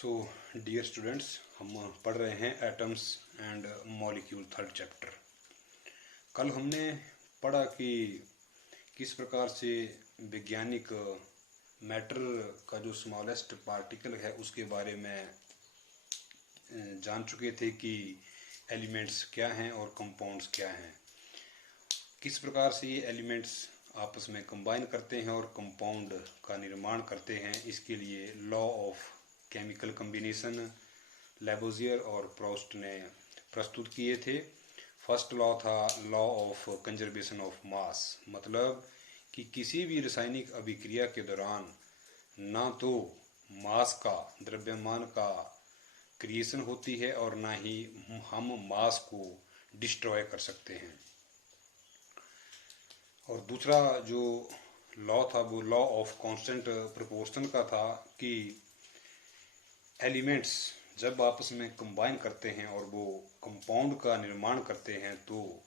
So dear students, हम पढ़ रहे हैं atoms and molecule third chapter. कल हमने पढ़ा कि किस प्रकार से वैज्ञानिक मैटर का जो स्मॉलेस्ट पार्टिकल है उसके बारे में जान चुके थे कि एलिमेंट्स क्या हैं और कंपाउंड्स क्या हैं। किस प्रकार से ये एलिमेंट्स आपस में कंबाइन करते हैं और कंपाउंड का निर्माण करते हैं। इसके लिए लॉ ऑफ केमिकल कम्बिनेशन लैबोजियर और प्रोस्ट ने प्रस्तुत किए थे। फर्स्ट लॉ था law of conservation of mass, मतलब कि किसी भी रासायनिक अभिक्रिया के दौरान ना तो मास का द्रव्यमान का क्रिएशन होती है और ना ही हम मास को डिस्ट्रॉय कर सकते हैं। और दूसरा जो लॉ था वो लॉ ऑफ कांस्टेंट प्रोपोर्शन का था कि एलिमेंट्स जब आपस में कंबाइन करते हैं और वो कंपाउंड का निर्माण करते हैं तो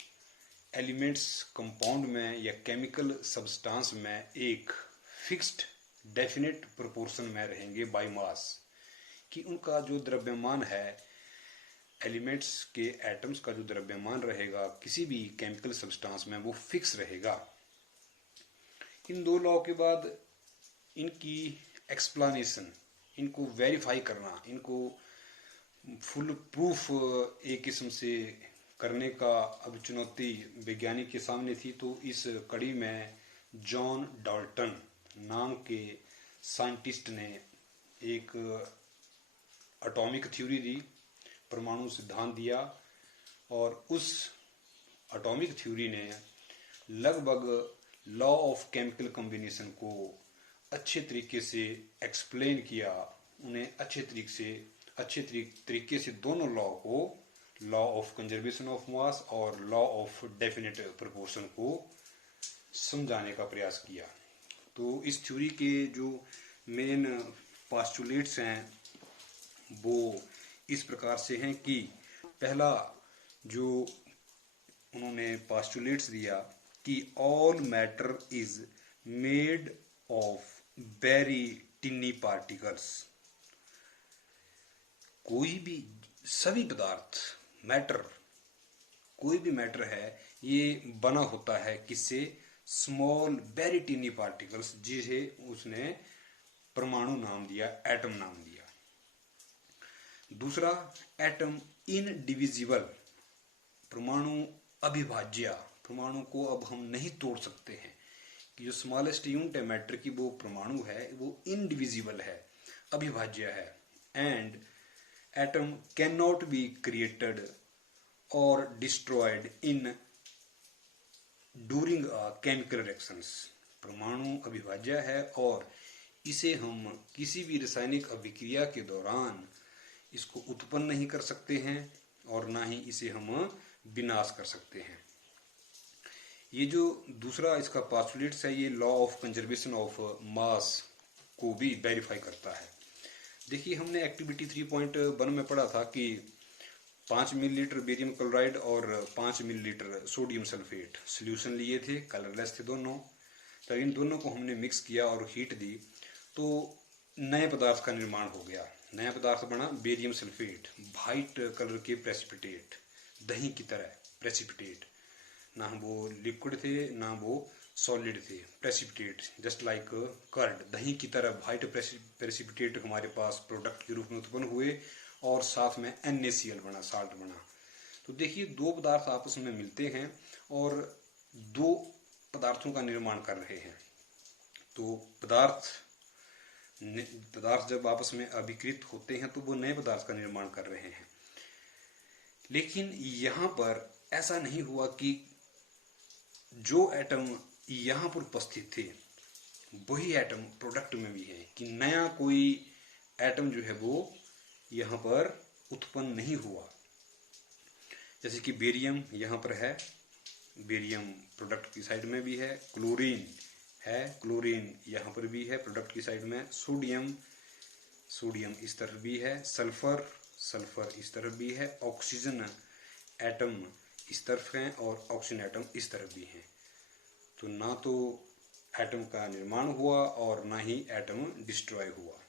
एलिमेंट्स कंपाउंड में या केमिकल सब्सटेंस में एक फिक्स्ड डेफिनेट प्रोपोर्शन में रहेंगे बाय मास, कि उनका जो द्रव्यमान है एलिमेंट्स के एटम्स का जो द्रव्यमान रहेगा किसी भी केमिकल सब्सटेंस में वो फिक्स रहेगा। इन दो लॉ के बाद इनकी एक्सप्लेनेशन, इनको वेरीफाई करना, इनको फुल प्रूफ एक किस्म से करने का अब चुनौती वैज्ञानिक के सामने थी। तो इस कड़ी में जॉन डाल्टन नाम के साइंटिस्ट ने एक एटॉमिक थ्योरी दी, परमाणु सिद्धांत दिया, और उस एटॉमिक थ्योरी ने लगभग लॉ ऑफ केमिकल कॉम्बिनेशन को अच्छे तरीके से एक्सप्लेन किया। उन्हें अच्छे तरीके से दोनों लॉ को, law of conservation of mass और लॉ ऑफ डेफिनेट प्रोपोर्शन को समझाने का प्रयास किया। तो इस थ्योरी के जो मेन पोस्टुलेट्स हैं वो इस प्रकार से हैं कि पहला जो उन्होंने पोस्टुलेट्स दिया कि all matter is made of very टिनी particles. कोई भी सभी पदार्थ, मैटर, कोई भी मैटर है ये बना होता है किससे? स्मॉल वेरी टिनी पार्टिकल्स, जिसे उसने परमाणु नाम दिया, एटम नाम दिया। दूसरा, एटम इनडिविजिबल, परमाणु अविभाज्य, परमाणु को अब हम नहीं तोड़ सकते हैं। कि जो स्मॉलेस्ट यूनिट है मैटर की वो परमाणु है, वो इनडिविजिबल है, अविभाज्य है। And atom can not be created और destroyed in during chemical reactions. परमाणु अविभाज्य है और इसे हम किसी भी रासायनिक अभिक्रिया के दौरान इसको उत्पन्न नहीं कर सकते हैं और ना ही इसे हम विनाश कर सकते हैं। ये जो दूसरा इसका पोस्टुलेट्स है ये law of conservation of mass को भी वेरीफाई करता है। देखिए, हमने एक्टिविटी 3.1 में पढ़ा था कि 5 मिलीलीटर बेरियम क्लोराइड और 5 मिलीलीटर सोडियम सल्फेट सोल्यूशन लिए थे, कलरलेस थे दोनों। तो इन दोनों को हमने मिक्स किया और हीट दी तो नए पदार्थ का निर्माण हो गया। नया पदार्थ बना बेरियम सल्फेट, वाइट कलर के प्रेसिपिटेट, दही की तरह प्रेसिपिटेट, ना वो लिक्विड थे ना वो सॉलिड थे, प्रेसिपिटेट जस्ट लाइक कर्ड, दही की तरह वाइट प्रेसिपिटेट हमारे पास प्रोडक्ट के रूप में उत्पन्न हुए और साथ में NaCl बना, साल्ट बना। तो देखिए, दो पदार्थ आपस में मिलते हैं और दो पदार्थों का निर्माण कर रहे हैं। तो पदार्थ जब आपस में अभिकृत होते हैं तो वो नए पदार्थ का निर्माण कर रहे हैं। लेकिन यहाँ पर ऐसा नहीं हुआ कि जो एटम यहाँ पर उपस्थित थे वही एटम प्रोडक्ट में भी है, कि नया कोई एटम जो है वो यहाँ पर उत्पन्न नहीं हुआ। जैसे कि बेरियम यहाँ पर है, बेरियम प्रोडक्ट की साइड में भी है, क्लोरीन है, क्लोरीन यहाँ पर भी है प्रोडक्ट की साइड में, सोडियम इस तरफ भी है, सल्फर इस तरफ भी है, ऑक्सीजन एटम इस तरफ हैं और ऑक्सीजन एटम इस तरफ भी हैं। तो ना तो एटम का निर्माण हुआ और ना ही एटम डिस्ट्रॉय हुआ।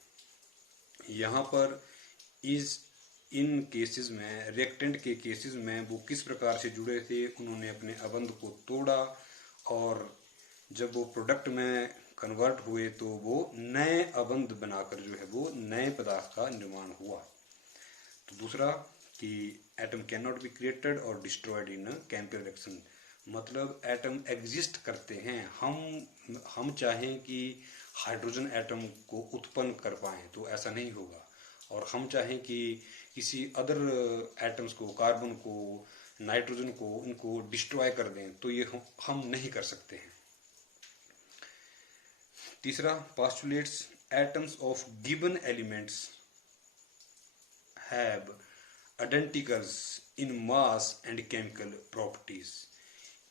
यहाँ पर इस इन केसेस में, रिएक्टेंट के केसेस में वो किस प्रकार से जुड़े थे, उन्होंने अपने अबंध को तोड़ा और जब वो प्रोडक्ट में कन्वर्ट हुए तो वो नए अबंध बनाकर जो है वो नए पदार्थ का निर्माण हुआ। तो दूसरा कि atom can not be created और डिस्ट्रॉयड इन केमिकल रिएक्शन, मतलब एटम एग्जिस्ट करते हैं। हम चाहें कि हाइड्रोजन एटम को उत्पन्न कर पाएं तो ऐसा नहीं होगा, और हम चाहें कि किसी अदर एटम्स को, कार्बन को, नाइट्रोजन को, इनको डिस्ट्रॉय कर दें तो ये हम नहीं कर सकते हैं। तीसरा, postulates atoms of given elements have identicals in mass and chemical properties,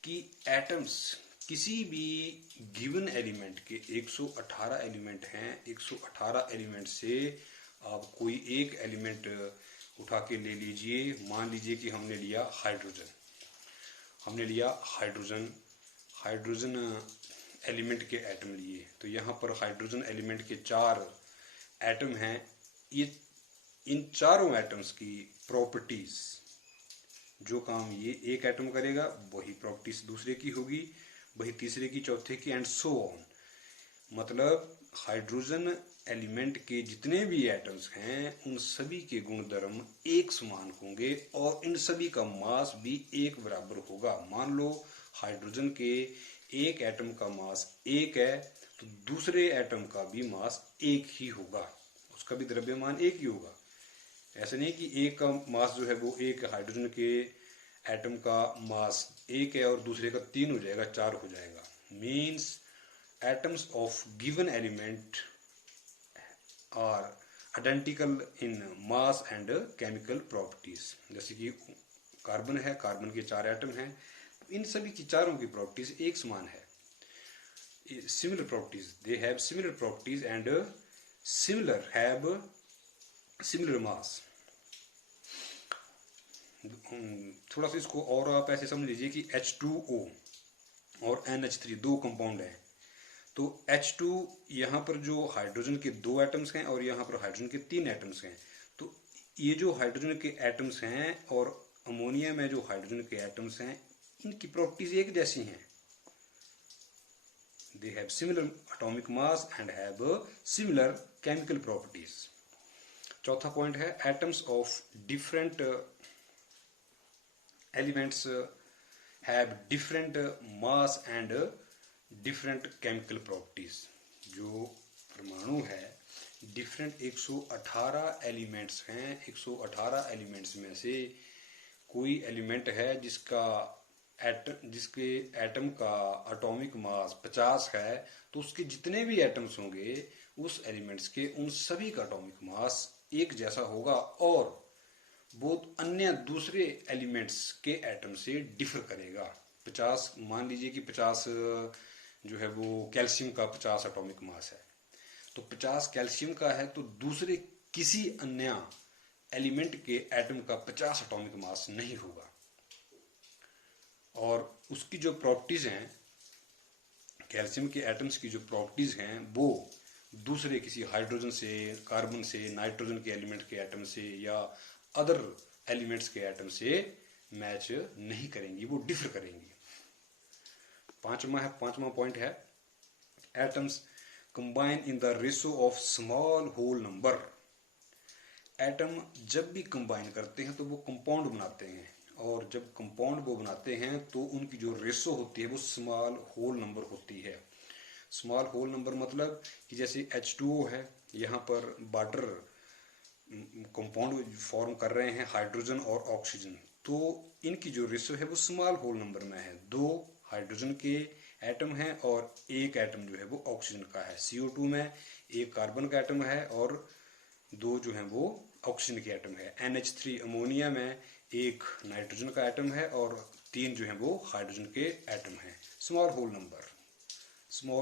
कि एटम्स किसी भी गिवन एलिमेंट के 118 एलिमेंट हैं, 118 एलिमेंट से आप कोई एक एलिमेंट उठा के ले लीजिए। मान लीजिए कि हमने लिया हाइड्रोजन एलिमेंट के एटम लिए, तो यहाँ पर हाइड्रोजन एलिमेंट के 4 एटम हैं। ये इन चारों एटम्स की प्रॉपर्टीज, जो काम ये एक एटम करेगा वही प्रॉपर्टीज दूसरे की होगी, वही तीसरे की, चौथे की, एंड सो ऑन। मतलब हाइड्रोजन एलिमेंट के जितने भी एटम्स हैं उन सभी के गुणधर्म एक समान होंगे और इन सभी का मास भी एक बराबर होगा। मान लो हाइड्रोजन के एक एटम का मास 1 है तो दूसरे एटम का भी मास 1 ही होगा, उसका भी द्रव्यमान 1 ही होगा। ऐसा नहीं कि एक का मास जो है वो, एक हाइड्रोजन के एटम का मास 1 है और दूसरे का 3 हो जाएगा, 4 हो जाएगा। Means atoms of given element are identical in mass and chemical properties. जैसे कि कार्बन है, कार्बन के 4 एटम हैं, इन सभी की चारों की प्रॉपर्टीज एक समान है। Similar properties, they have similar properties and similar mass. थोड़ा सा इसको और आप ऐसे समझ लीजिए कि H2O और NH3 दो कंपाउंड हैं। तो H2 यहाँ पर जो हाइड्रोजन के 2 एटम्स हैं और यहाँ पर हाइड्रोजन के 3 एटम्स हैं, तो ये जो हाइड्रोजन के एटम्स हैं और अमोनिया में जो हाइड्रोजन के एटम्स हैं, इनकी प्रॉपर्टीज एक जैसी हैं। दे have similar atomic mass and have similar chemical properties. चौथा पॉइंट है, atoms of different elements have different mass and different chemical properties. जो परमाणु है, डिफरेंट 118 एलिमेंट्स हैं, 118 एलिमेंट्स में से कोई एलिमेंट है जिसके एटम का एटॉमिक मास 50 है, तो उसके जितने भी एटम्स होंगे उस एलिमेंट्स के, उन सभी का एटॉमिक मास एक जैसा होगा और वो अन्य दूसरे एलिमेंट्स के एटम से डिफर करेगा। 50, मान लीजिए कि 50 जो है वो कैल्शियम का 50 एटॉमिक मास है, तो 50 कैल्शियम का है तो दूसरे किसी अन्य एलिमेंट के एटम का 50 एटॉमिक मास नहीं होगा। और उसकी जो प्रॉपर्टीज हैं, कैल्शियम के एटम्स की जो प्रॉपर्टीज हैं, वो दूसरे किसी हाइड्रोजन से, कार्बन से, नाइट्रोजन के एलिमेंट के एटम से या अदर एलिमेंट्स के एटम से मैच नहीं करेंगी, वो डिफर करेंगी। पांचवा पॉइंट है, atoms combine in the ratio of small whole number. Atom जब भी कंबाइन करते हैं तो वो कंपाउंड बनाते हैं, और जब कंपाउंड वो बनाते हैं तो उनकी जो रेशो होती है वो स्मॉल होल नंबर होती है। स्मॉल होल नंबर मतलब कि जैसे H2O है, यहाँ पर वाटर कंपाउंड फॉर्म कर रहे हैं हाइड्रोजन और ऑक्सीजन, तो इनकी जो रेशो है वो स्मॉल होल नंबर में है। 2 हाइड्रोजन के एटम हैं और 1 एटम जो है वो ऑक्सीजन का है। CO2 में 1 कार्बन का एटम है और 2 जो है वो ऑक्सीजन के एटम है। NH3 अमोनिया में 1 नाइट्रोजन का एटम है और 3 जो है वो हाइड्रोजन के एटम है। स्मॉल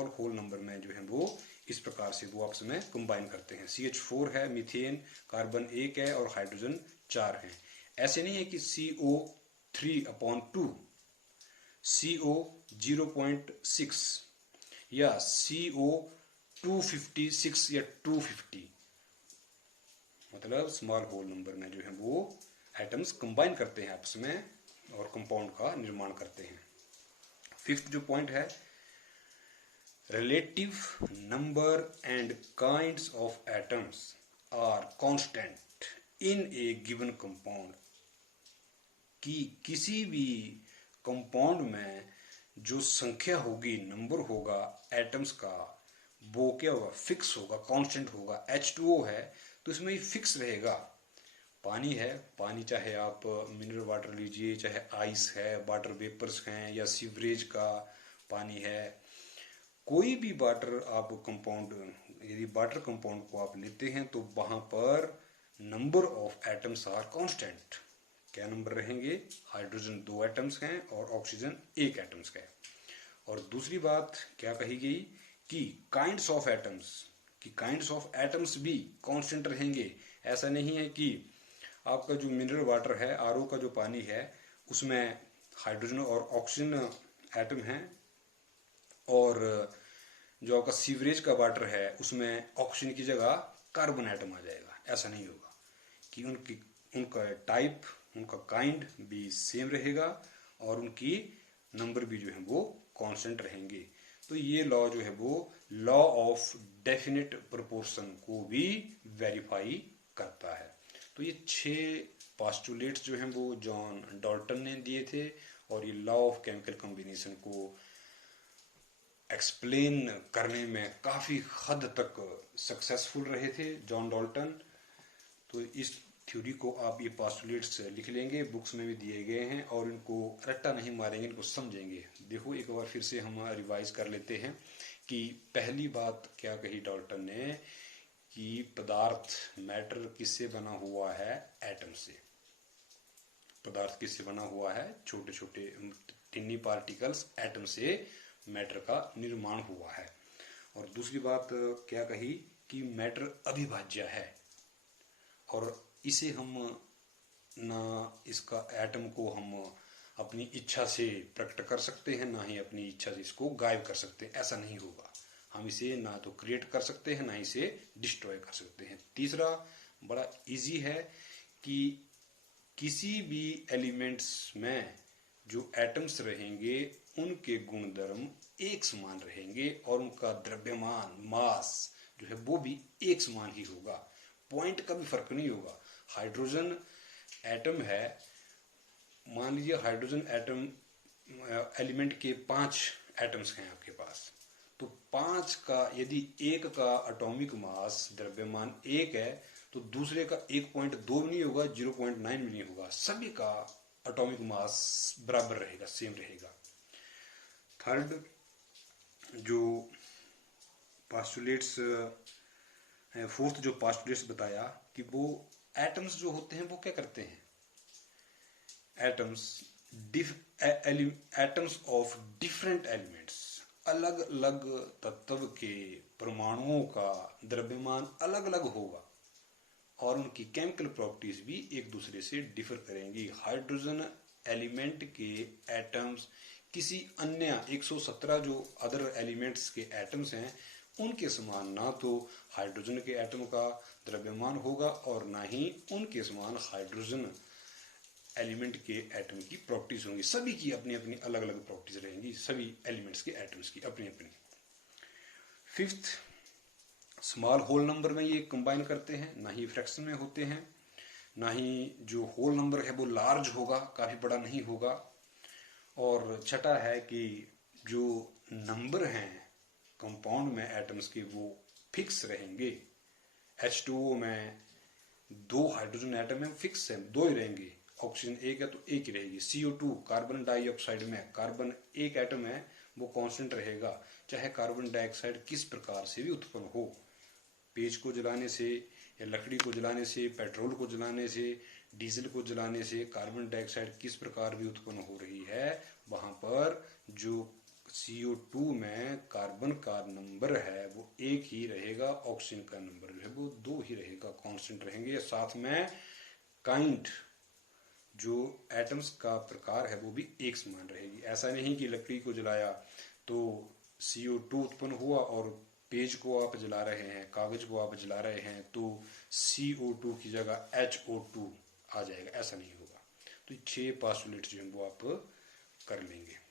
होल नंबर में जो है वो इस प्रकार से वो आपस में कंबाइन करते हैं। CH4 है, मीथेन, कार्बन 1 है और हाइड्रोजन 4 हैं। ऐसे नहीं है कि CO3/2, CO 0.6 या CO 256 या 250, मतलब स्मॉल होल नंबर में जो है वो एटम्स कंबाइन करते हैं आपस में और कंपाउंड का निर्माण करते हैं। फिफ्थ जो पॉइंट है, relative number and kinds of atoms are constant in a given compound, कि किसी भी कंपाउंड में जो संख्या होगी, नंबर होगा एटम्स का, वो क्या होगा, फिक्स होगा, कांस्टेंट होगा। H2O है तो इसमें फिक्स रहेगा। पानी है, पानी चाहे आप मिनरल वाटर लीजिए, चाहे आइस है, वाटर वेपर्स हैं, या सीवरेज का पानी है, कोई भी वाटर आप कंपाउंड, यदि वाटर कंपाउंड को आप लेते हैं तो वहां पर number of atoms are constant. क्या नंबर रहेंगे? हाइड्रोजन 2 एटम्स हैं और ऑक्सीजन 1 एटम्स का है। और दूसरी बात क्या कही गई कि काइंड्स ऑफ एटम्स, कि काइंड्स ऑफ एटम्स भी कांस्टेंट रहेंगे। ऐसा नहीं है कि आपका जो मिनरल वाटर है, आरओ का जो पानी है, उसमें हाइड्रोजन और ऑक्सीजन एटम है, और जो आपका सीवरेज का वाटर है उसमें ऑक्सीजन की जगह कार्बन एटम आ जाएगा। ऐसा नहीं होगा, कि उनका टाइप, उनका काइंड भी सेम रहेगा और उनकी नंबर भी जो है वो कांस्टेंट रहेंगे। तो ये लॉ जो है वो लॉ ऑफ डेफिनेट प्रोपोर्शन को भी वेरीफाई करता है। तो ये 6 पोस्टुलेट्स जो हैं वो जॉन डाल्टन ने दिए थे, और ये लॉ ऑफ केमिकल कॉम्बिनेशन को एक्सप्लेन करने में काफ़ी हद तक सक्सेसफुल रहे थे जॉन डाल्टन। तो इस थ्योरी को आप, ये पोस्टुलेट्स लिख लेंगे, बुक्स में भी दिए गए हैं, और इनको रट्टा नहीं मारेंगे, इनको समझेंगे। देखो एक बार फिर से हम रिवाइज कर लेते हैं कि पहली बात क्या कही डाल्टन ने, कि पदार्थ, मैटर किससे बना हुआ है? एटम से। पदार्थ किससे बना हुआ है? छोटे छोटे टिनी पार्टिकल्स, एटम से मैटर का निर्माण हुआ है। और दूसरी बात क्या कही कि मैटर अविभाज्य है, और इसे हम ना, इसका एटम को हम अपनी इच्छा से प्रकट कर सकते हैं, ना ही अपनी इच्छा से इसको गायब कर सकते हैं। ऐसा नहीं होगा। हम इसे ना तो क्रिएट कर सकते हैं, ना इसे डिस्ट्रॉय कर सकते हैं। तीसरा बड़ा इजी है कि किसी भी एलिमेंट्स में जो एटम्स रहेंगे उनके गुणधर्म एक समान रहेंगे, और उनका द्रव्यमान, मास जो है वो भी एक समान ही होगा। पॉइंट का भी फर्क नहीं होगा। हाइड्रोजन एटम है, मान लीजिए हाइड्रोजन एटम एलिमेंट के 5 एटम्स हैं आपके पास, तो 5 का यदि एक का एटॉमिक मास, द्रव्यमान 1 है, तो दूसरे का 1.2 नहीं होगा, 0.9 भी नहीं होगा। सभी का एटॉमिक मास बराबर रहेगा, सेम रहेगा। थर्ड जो पोस्टुलेट्स, फोर्थ जो पोस्टुलेट्स बताया कि वो एटम्स जो होते हैं वो क्या करते हैं? एटम्स ऑफ डिफरेंट एलिमेंट्स, अलग अलग तत्व के परमाणुओं का द्रव्यमान अलग अलग होगा, और उनकी केमिकल प्रॉपर्टीज भी एक दूसरे से डिफर करेंगी। हाइड्रोजन एलिमेंट के एटम्स किसी अन्य 117 जो अदर एलिमेंट्स के एटम्स हैं उनके समान ना तो हाइड्रोजन के एटम का द्रव्यमान होगा, और ना ही उनके समान हाइड्रोजन एलिमेंट के एटम की प्रॉपर्टीज होंगी। सभी की अपनी अपनी अलग अलग प्रॉपर्टीज रहेंगी, सभी एलिमेंट्स के एटम्स की अपनी अपनी। फिफ्थ, स्मॉल होल नंबर में ये कंबाइन करते हैं, ना ही फ्रैक्शन में होते हैं, ना ही जो होल नंबर है वो लार्ज होगा, काफी बड़ा नहीं होगा। और छठा है कि जो नंबर हैं कंपाउंड में एटम्स के वो फिक्स रहेंगे। H2O में 2 हाइड्रोजन एटम है, फिक्स है, 2 ही रहेंगे। ऑक्सीजन 1 है तो 1 ही रहेगी। CO2 कार्बन डाइऑक्साइड में कार्बन 1 एटम है, वो कांस्टेंट रहेगा, चाहे कार्बन डाइऑक्साइड किस प्रकार से भी उत्पन्न हो। पेज को जलाने से, या लकड़ी को जलाने से, पेट्रोल को जलाने से, डीजल को जलाने से कार्बन डाइऑक्साइड किस प्रकार भी उत्पन्न हो रही है, वहां पर जो CO2 में कार्बन का नंबर है वो 1 ही रहेगा, ऑक्सीजन का नंबर जो है वो 2 ही रहेगा, कांस्टेंट रहेंगे। साथ में काइंड, जो एटम्स का प्रकार है वो भी एक समान रहेगी। ऐसा नहीं कि लकड़ी को जलाया तो CO2 उत्पन्न हुआ और पेज को आप जला रहे हैं, कागज को आप जला रहे हैं, तो CO2 की जगह HO2 आ जाएगा, ऐसा नहीं होगा। तो 6 पोस्टुलेट जो है वो आप कर लेंगे।